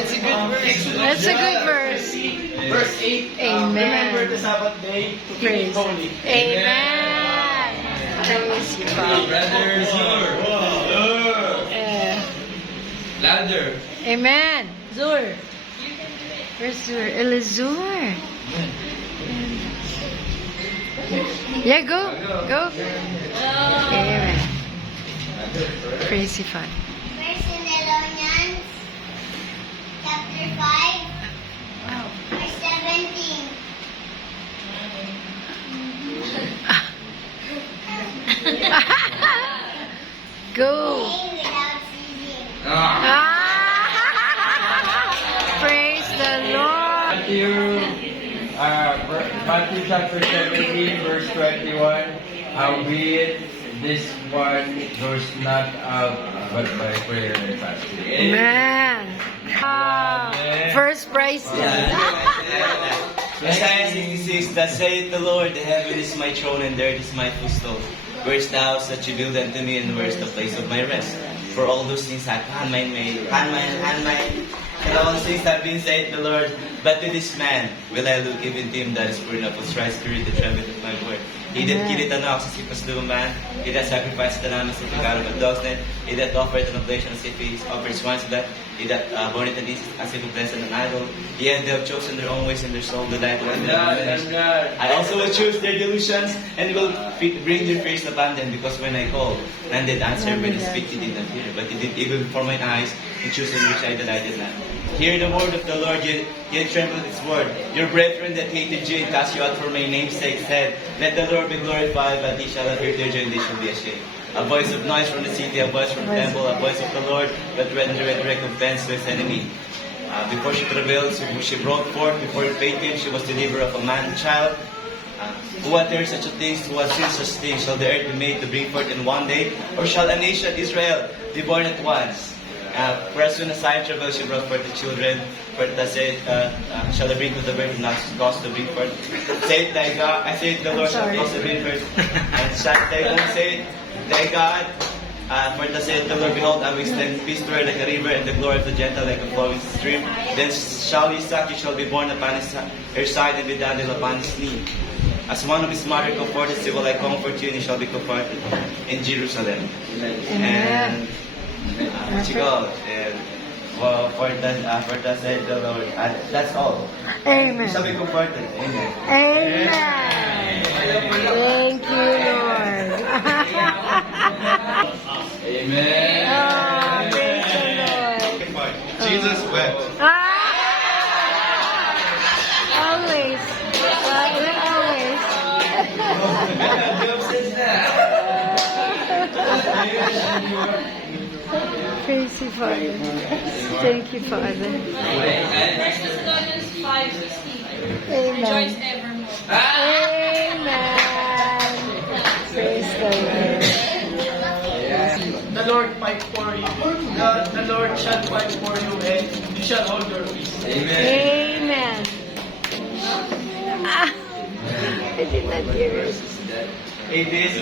It's a good verse. That's a good verse. Verse 8. Amen. Remember the Sabbath day to keep it Praise. holy. Amen. Praise God. Brother Zur. Louder. Amen. Zur. Where's Zur? Elazur. Yeah, go. Go. Amen. Praise the Father. First Thessalonians chapter 5, verse 17. Go. Pray without ceasing. Ah. Praise the Lord. Matthew chapter 17, verse 21. Howbeit, this one goes not out but by prayer and fasting. Amen. Ah, first prize. Isaiah 66, thus saith the Lord, the heaven is my throne, and the earth is my footstool. Where's the house that you build unto me, and where's the place of my rest? For all those things hath hand mine made, and all those things have been said the Lord. But to this man will I look, even to him that is poor enough of strife spirit, the trembling of my word. He that killeth an ox as if it slew a man, he that sacrificeth an lamb as if it got of a dog's net, he that offereth an oblation as if he offered swine's blood, he that burneth a dish as if it blessed an idol. Yet they have chosen their own ways, and their soul delight in their own. I also will choose their delusions, and will bring their fears upon them, because when I called, none did answer, when I speak, he did not hear. But he did evil before mine eyes, and choose in which I delighted not. Hear the word of the Lord, yet tremble at its word. Your brethren that hated you and cast you out for my name's sake said, Let the Lord be glorified, but he shall not hear their joy, and they shall be ashamed. A voice of noise from the city, a voice from the temple, a voice of the Lord, that rendereth recompense to his enemy. Before she travailed, she brought forth, before he paid him, she was delivered of a man and child. Who hath heard such a thing, who hath seen such things? Shall the earth be made to bring forth in one day? Or shall a nation, Israel, be born at once? For as soon as I travailed, she brought forth the children. For thus said, shall I bring to the birth, not cause to bring forth? Said thy God, I said the Lord shall cause to bring forth. And shall thy own say, thy God, for thus said the Lord, behold, I will extend peace to her like a river, and the glory of the gentle like a flowing stream. Then shall he suck, he shall be born upon her side, and be dandled upon his knee. As one of his mother comforted, so will I comfort you, and you shall be comforted in Jerusalem. And what you go? And for that said the Lord. That's all. Amen. You shall be comforted. Amen. Amen. Thank you, Lord. Amen. Oh, praise the Lord. Jesus wept. Always. Praise you, Father. Thank you, Father. First Thessalonians 5:16. Amen. Rejoice evermore. Amen. Praise the Lord. The Lord fight for you. The Lord shall fight for you, and you shall hold your peace. Amen. Ah, I did not hear it. It is.